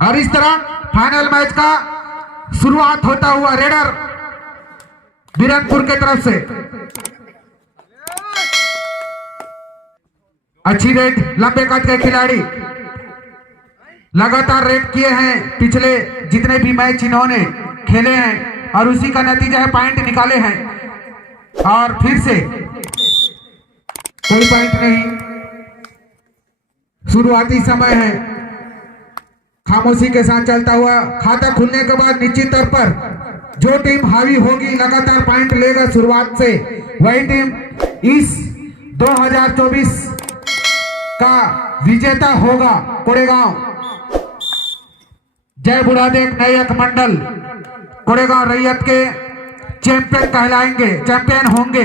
और इस तरह फाइनल मैच का शुरुआत होता हुआ रेडर बीरनपुर के तरफ से अच्छी रेड, लंबे कद के खिलाड़ी लगातार रेड किए हैं पिछले जितने भी मैच इन्होंने खेले हैं और उसी का नतीजा है पॉइंट निकाले हैं। और फिर से कोई पॉइंट नहीं, शुरुआती समय है, खामोशी के साथ चलता हुआ। खाता खुलने के बाद निश्चित तौर पर जो टीम हावी होगी लगातार पॉइंट लेगा शुरुआत से, वही टीम इस 2024 का विजेता होगा। कोड़ेगांव जय बुढ़ादेव नायक मंडल कोड़ेगांव रैयत के चैंपियन कहलाएंगे, चैंपियन होंगे।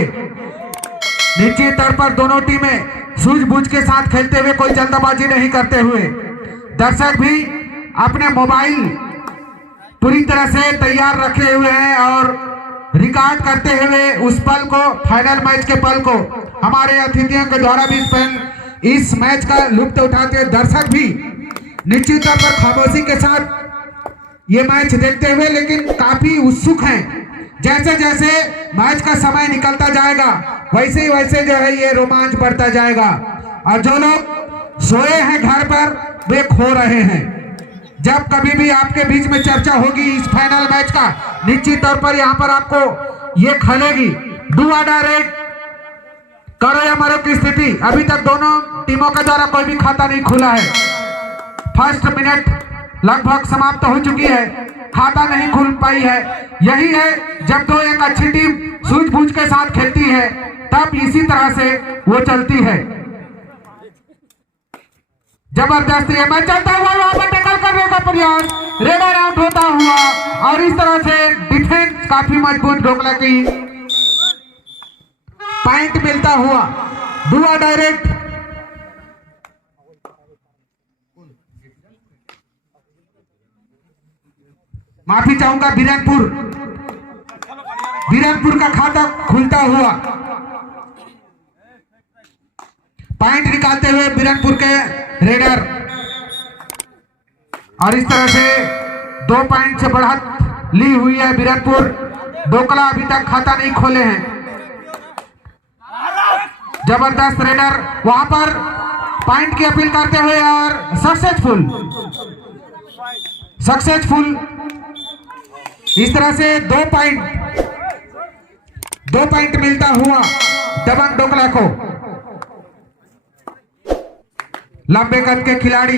निश्चित तौर पर दोनों टीमें सूझबूझ के साथ खेलते हुए, कोई जल्दबाजी नहीं करते हुए। दर्शक भी अपने मोबाइल पूरी तरह से तैयार रखे हुए हैं और रिकॉर्ड करते हुए उस पल को, फाइनल मैच के पल को हमारे अतिथियों के द्वारा भी इस मैच का लुत्फ उठाते हुए दर्शक भी निश्चित तौर पर खामोशी के साथ ये मैच देखते हुए लेकिन काफी उत्सुक हैं। जैसे जैसे मैच का समय निकलता जाएगा वैसे ही वैसे जो है ये रोमांच बढ़ता जाएगा और जो लोग सोए हैं घर पर वे खो रहे हैं। जब कभी भी आपके बीच में चर्चा होगी इस फाइनल मैच का, निश्चित तौर पर यहाँ पर आपको ये खलेगी डू और डायरेक्ट, करो या मरो की स्थिति। अभी तक दोनों टीमों के द्वारा कोई भी खाता नहीं खुला है। फर्स्ट मिनट लगभग समाप्त हो चुकी है, खाता नहीं खुल पाई है। यही है जब तो एक अच्छी टीम सूझबूझ के साथ खेलती है तब इसी तरह से वो चलती है। जबरदस्त ये मैच चलता हुआ, वहां पर टैकल करने का प्रयास, रेडर आउट होता हुआ और इस तरह से डिफेंस काफी मजबूत डोकला की पॉइंट मिलता हुआ। डुआ डायरेक्ट माफी चाहूंगा, बीरनपुर का खाता खुलता हुआ, पॉइंट निकालते हुए बीरनपुर के रेडर और इस तरह से 2 पॉइंट से बढ़त ली हुई है बीरनपुर। डोकला अभी तक खाता नहीं खोले हैं। जबरदस्त रेडर वहां पर पॉइंट की अपील करते हुए और सक्सेसफुल इस तरह से 2 पॉइंट मिलता हुआ दबंग डोकला को। लंबे कद के खिलाड़ी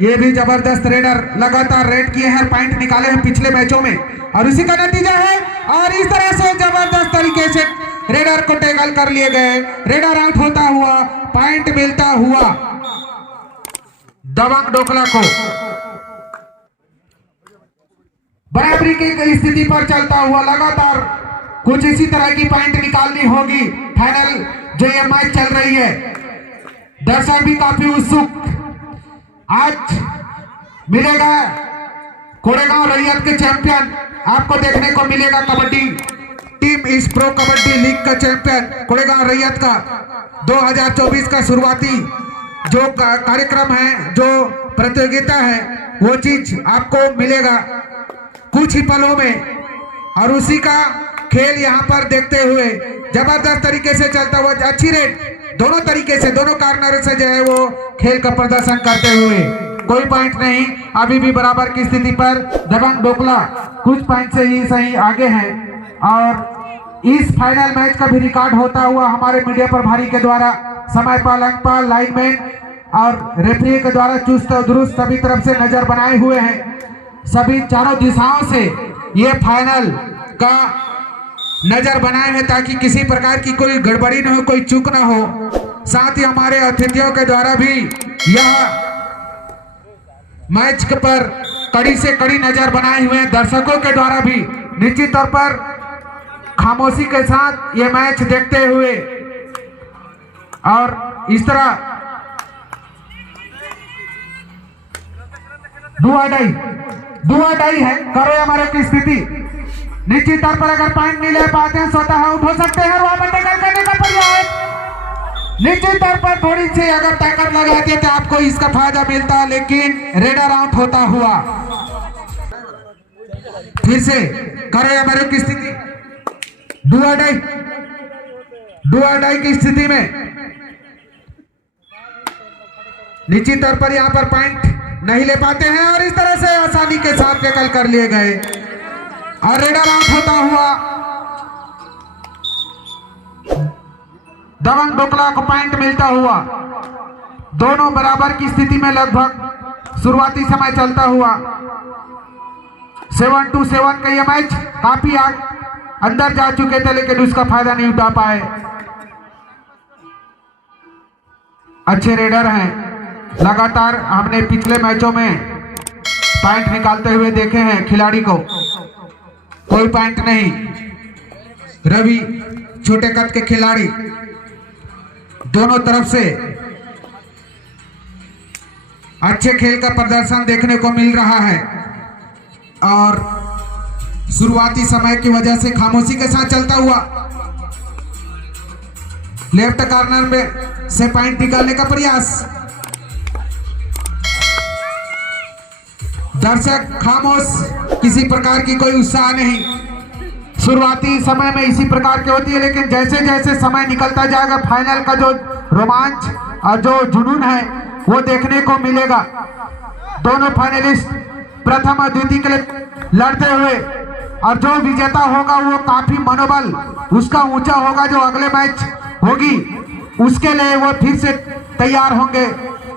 ये भी जबरदस्त रेडर लगातार रेड किए हैं, पॉइंट निकाले हैं पिछले मैचों में और उसी का नतीजा है। और इस तरह से जबरदस्त तरीके से रेडर को टैकल कर लिए गए, रेडर आउट होता हुआ, पॉइंट मिलता हुआ दबंग डोकला को। बराबरी की स्थिति पर चलता हुआ लगातार कुछ इसी तरह की पॉइंट निकालनी होगी। फाइनल जो ये मैच चल रही है, दर्शक भी काफी उत्सुक। आज मिलेगा कोड़ेगांव रैयत के चैंपियन, आपको देखने को मिलेगा कबड्डी टीम इस प्रो कबड्डी लीग का चैंपियन कोड़ेगांव रैयत का 2024 का शुरुआती जो कार्यक्रम है, जो प्रतियोगिता है, वो चीज आपको मिलेगा कुछ ही पलों में और उसी का खेल यहाँ पर देखते हुए जबरदस्त तरीके से चलता हुआ। अच्छी रेड दोनों तरीके से, दोनों कार्नर से जो है वो खेल का प्रदर्शन करते हुए, कोई पॉइंट नहीं, अभी भी बराबर की स्थिति पर दबंग डोकला कुछ पॉइंट से ही सही आगे हैं। और इस फाइनल मैच का भी रिकॉर्ड होता हुआ हमारे मीडिया प्रभारी के द्वारा, समय पाल, अंकपाल, लाइनमैन और रेफरी के द्वारा चुस्त और दुरुस्त सभी तरफ से नजर बनाए हुए हैं। सभी चारों दिशाओं से ये फाइनल का नजर बनाए हैं ताकि किसी प्रकार की कोई गड़बड़ी न हो, कोई चूक ना हो। साथ ही हमारे अतिथियों के द्वारा भी यह मैच पर कड़ी से कड़ी नजर बनाए हुए हैं। दर्शकों के द्वारा भी निश्चित तौर पर खामोशी के साथ ये मैच देखते हुए और इस तरह दुआ डाई है, करो या मरो की स्थिति। निश्चित तौर पर अगर पॉइंट नहीं ले पाते हैं स्वतः आउट हो सकते हैं। वहां पर टैकल करने का प्रयास निश्चित तौर पर थोड़ी सी अगर ताकत लगाते तो आपको इसका फायदा मिलता, लेकिन रेडर आउट होता हुआ। फिर से करो हमारे की स्थिति डू और डाई की स्थिति में निश्चित तौर पर यहाँ पर पॉइंट नहीं ले पाते हैं और इस तरह से आसानी के साथ टैकल कर लिए गए और रेडर आउट होता हुआ दबंग डोकला को पॉइंट मिलता हुआ। दोनों बराबर की स्थिति में लगभग शुरुआती समय चलता हुआ 7-7 का यह मैच काफी अंदर जा चुके थे, लेकिन उसका फायदा नहीं उठा पाए। अच्छे रेडर हैं, लगातार हमने पिछले मैचों में पॉइंट निकालते हुए देखे हैं खिलाड़ी को। कोई पॉइंट नहीं। रवि छोटे कद के खिलाड़ी दोनों तरफ से अच्छे खेल का प्रदर्शन देखने को मिल रहा है और शुरुआती समय की वजह से खामोशी के साथ चलता हुआ लेफ्ट कॉर्नर में से पॉइंट निकालने का प्रयास। दर्शक खामोश, किसी प्रकार की कोई उत्साह नहीं। शुरुआती समय में इसी प्रकार की होती है, लेकिन जैसे जैसे समय निकलता जाएगा फाइनल का जो रोमांच और जो जुनून है वो देखने को मिलेगा। दोनों फाइनलिस्ट प्रथम और द्वितीय के लिए लड़ते हुए और जो विजेता होगा वो काफी मनोबल उसका ऊंचा होगा। जो अगले मैच होगी उसके लिए वो फिर से तैयार होंगे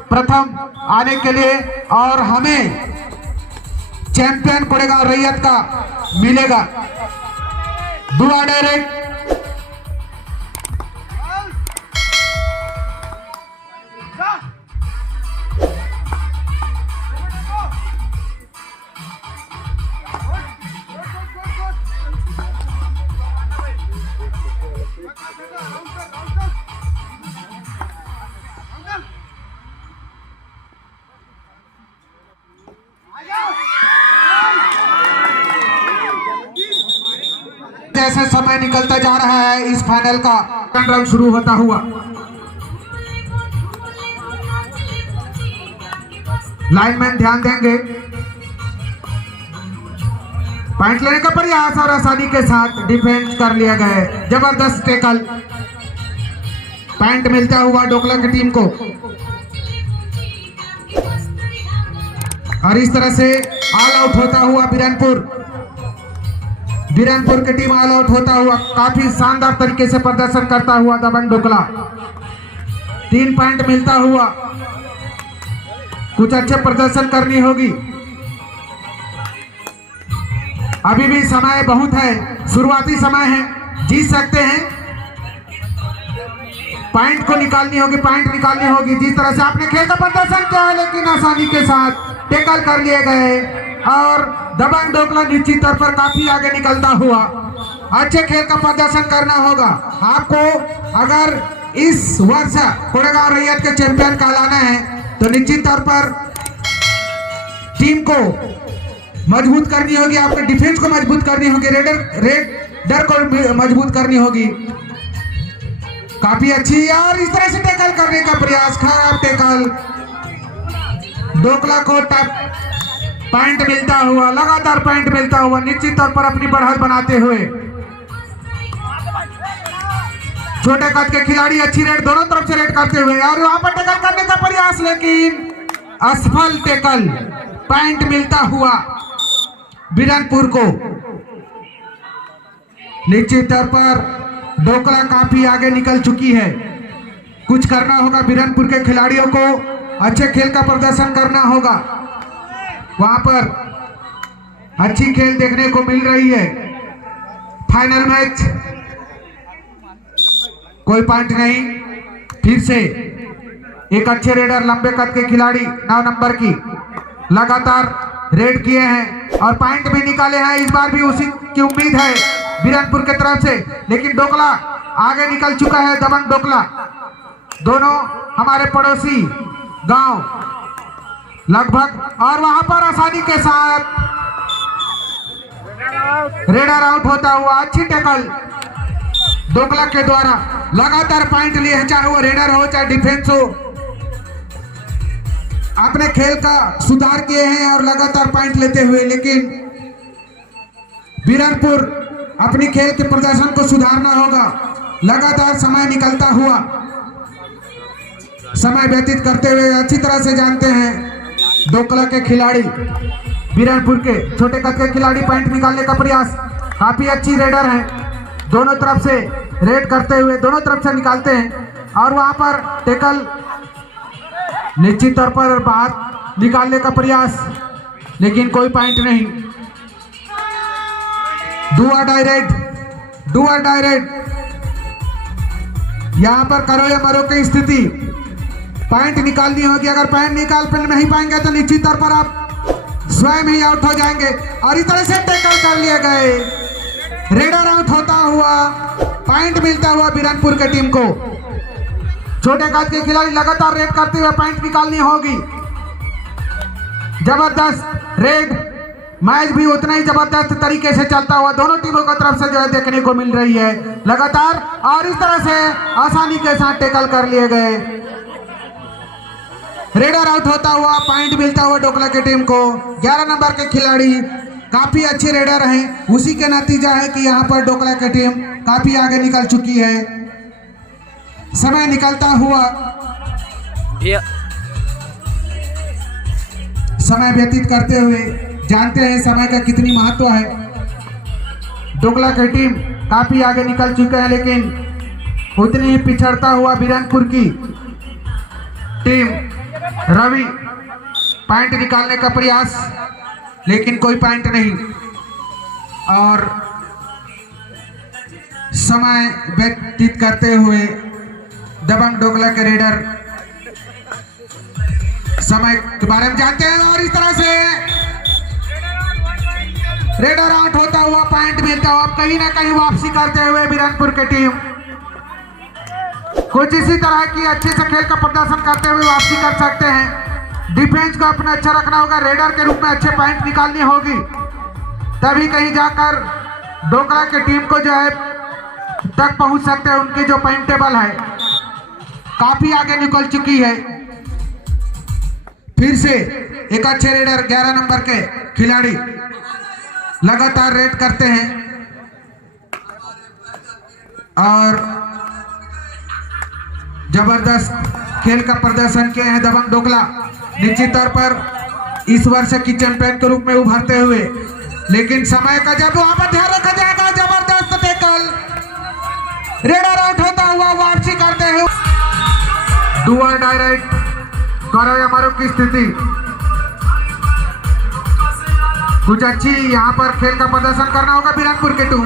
प्रथम आने के लिए और हमें चैंपियन कोड़ेगांव रैयत का मिलेगा। दुआ डायरेक्ट जैसे समय निकलता जा रहा है इस फाइनल का राउंड शुरू होता हुआ। लाइनमैन ध्यान देंगे। पॉइंट लेने का प्रयास और आसानी के साथ डिफेंस कर लिया गया। जबरदस्त टैकल, पॉइंट मिलता हुआ डोकला की टीम को और इस तरह से ऑल आउट होता हुआ बीरनपुर की टीम ऑल आउट होता हुआ काफी शानदार तरीके से प्रदर्शन करता हुआ दबंग डोकला 3 पॉइंट मिलता हुआ। कुछ अच्छे प्रदर्शन करनी होगी। अभी भी समय बहुत है, शुरुआती समय है, जीत सकते हैं। पॉइंट को निकालनी होगी, पॉइंट निकालनी होगी। जिस तरह से आपने खेल का प्रदर्शन किया है, लेकिन आसानी के साथ टैकल कर लिए गए और दबंग डोकला निश्चित तौर पर काफी आगे निकलता हुआ। अच्छे खेल का प्रदर्शन करना होगा आपको। अगर इस वर्ष कोड़ेगांव रैयत के चैंपियन कहलाना है तो निश्चित तौर पर टीम को मजबूत करनी होगी, आपके डिफेंस को मजबूत करनी होगी, रेडर को मजबूत करनी होगी। काफी अच्छी और इस तरह से टैकल करने का प्रयास, खराब टैकल। डोकला को पॉइंट मिलता हुआ, लगातार पॉइंट मिलता हुआ, निश्चित तौर पर अपनी बढ़त बनाते हुए। छोटे कद के खिलाड़ी अच्छी रेड दोनों तरफ से रेड करते हुए और वहां पर टैकल करने का प्रयास, लेकिन असफल टैकल। पॉइंट मिलता हुआ बीरनपुर को। निश्चित तौर पर डोकला काफी आगे निकल चुकी है। कुछ करना होगा बीरनपुर के खिलाड़ियों को, अच्छे खेल का प्रदर्शन करना होगा। वहां पर अच्छी खेल देखने को मिल रही है। फाइनल मैच, कोई पॉइंट नहीं। फिर से एक अच्छे रेडर लंबे कद के खिलाड़ी 9 नंबर की लगातार रेड किए हैं और पॉइंट भी निकाले हैं। इस बार भी उसी की उम्मीद है बीरनपुर की तरफ से, लेकिन डोकला आगे निकल चुका है। दबंग डोकला दोनों हमारे पड़ोसी गांव लगभग, और वहां पर आसानी के साथ रेडर आउट होता हुआ। अच्छी टैकल, डोकला के द्वारा लगातार पॉइंट लिए हैं, चाहे वो रेडर हो चाहे डिफेंस हो। अपने खेल का सुधार किए हैं और लगातार पॉइंट लेते हुए, लेकिन बिरनपुर अपनी खेल के प्रदर्शन को सुधारना होगा। लगातार समय निकलता हुआ, समय व्यतीत करते हुए अच्छी तरह से जानते हैं डोकला के खिलाड़ी, बिरनपुर के छोटे कद के खिलाड़ी पॉइंट निकालने का प्रयास, काफी अच्छी रेडर हैं, दोनों तरफ से रेड करते हुए दोनों तरफ से निकालते हैं और वहां पर टेकल निश्चित तौर पर बाहर निकालने का प्रयास, लेकिन कोई पॉइंट नहीं। डुआ डायरेक्ट यहां पर करो या मरो की स्थिति, पॉइंट निकालनी होगी। अगर पॉइंट निकाल नहीं पाएंगे तो निश्चित तौर पर आप स्वयं ही आउट हो जाएंगे। और इस तरह से टैकल कर लिए गए, रेडर आउट होता हुआ, पॉइंट मिलता हुआ बिरनपुर के टीम को। छोटे कद के खिलाड़ी लगातार रेड करते हुए पॉइंट निकालनी होगी। जबरदस्त रेड, मैच भी उतना ही जबरदस्त तरीके से चलता हुआ दोनों टीमों की तरफ से जो है देखने को मिल रही है लगातार, और इस तरह से आसानी के साथ टैकल कर लिए गए। रेडर आउट होता हुआ, पॉइंट मिलता हुआ डोकला की टीम को। 11 नंबर के खिलाड़ी काफी अच्छे रेडर हैं, उसी के नतीजा है कि यहाँ पर डोकला की टीम काफी आगे निकल चुकी है। समय निकलता हुआ, समय व्यतीत करते हुए जानते हैं समय का कितनी महत्व है। डोकला की टीम काफी आगे निकल चुके हैं, लेकिन उतनी ही पिछड़ता हुआ बिरनपुर की टीम। रवि पॉइंट निकालने का प्रयास, लेकिन कोई पॉइंट नहीं। और समय व्यतीत करते हुए दबंग डोकला के रेडर समय के बारे में जानते हैं, और इस तरह से रेडर आउट होता हुआ, पॉइंट मिलता हुआ, कहीं ना कहीं वापसी करते हुए बिरनपुर की टीम कुछ इसी तरह की अच्छे से खेल का प्रदर्शन करते हुए वापसी कर सकते हैं। डिफेंस को अपना अच्छा रखना होगा, रेडर के रूप में अच्छे पॉइंट निकालनी होगी, तभी कहीं जाकर डोकला की टीम को जो है तक पहुंच सकते हैं। उनकी जो पॉइंट टेबल है काफी आगे निकल चुकी है। फिर से एक अच्छे रेडर 11 नंबर के खिलाड़ी लगातार रेड करते हैं और जबरदस्त खेल का प्रदर्शन किए हैं दबंग डोकला। निश्चित तौर पर इस वर्ष की चैंपियन के रूप में उभरते हुए, लेकिन समय का जब वहां पर ध्यान रखा जाएगा। जबरदस्त टैकल, रेडर आउट होता हुआ वापसी करते हुए डुआ डायरेक्ट करो या मरो की स्थिति। कुछ अच्छी यहां पर खेल का प्रदर्शन करना होगा बिरनपुर के टीम,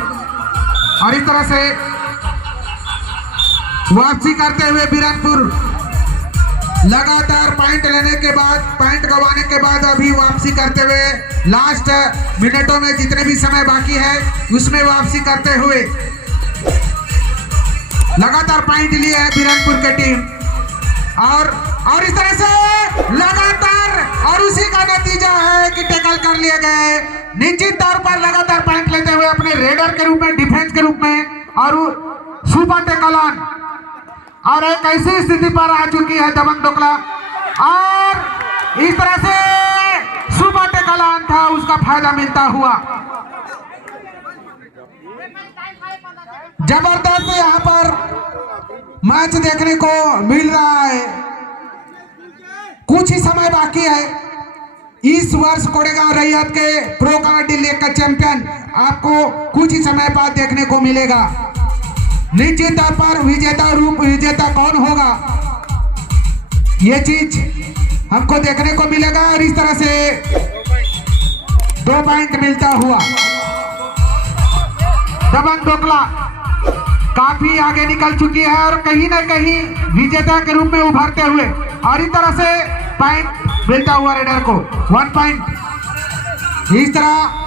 और इस तरह से वापसी करते हुए बिरनपुर लगातार पॉइंट लेने के बाद, पॉइंट गंवाने के बाद अभी वापसी करते हुए लास्ट मिनटों में जितने भी समय बाकी है उसमें वापसी करते हुए लगातार पॉइंट लिए है बिरनपुर की टीम। और इस तरह से लगातार, और उसी का नतीजा है कि टैकल कर लिए गए। निश्चित तौर पर लगातार पॉइंट लेते हुए अपने रेडर के रूप में, डिफेंस के रूप में, और सुपर टैकल ऑन, और एक ऐसी स्थिति पर आ चुकी है दबंग डोकला, और इस तरह से सुपर टैकल ऑन था, उसका फायदा मिलता हुआ। जबरदस्त यहाँ पर मैच देखने को मिल रहा है। कुछ ही समय बाकी है। इस वर्ष कोडेगांव रैयत के प्रो कबड्डी लीग का चैंपियन आपको कुछ ही समय बाद देखने को मिलेगा। निश्चित तौर पर विजेता कौन होगा, ये चीज हमको देखने को मिलेगा। और इस तरह से 2 पॉइंट मिलता हुआ दबंग डोकला काफी आगे निकल चुकी है और कहीं ना कहीं विजेता के रूप में उभरते हुए, और इस तरह से पॉइंट मिलता हुआ रेडर को 1 पॉइंट। इस तरह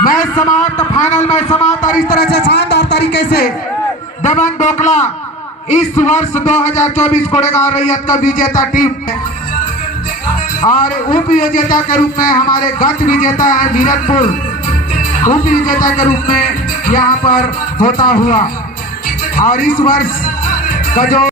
मैच समाप्त, फाइनल मैच समाप्त, और इस तरह से शानदार तरीके से दबंग डोकला इस वर्ष 2024 कोडेगांव रैयत का विजेता टीम है, और उप विजेता के रूप में हमारे गत विजेता है बिरनपुर, उप विजेता के रूप में यहाँ पर होता हुआ। और इस वर्ष का जो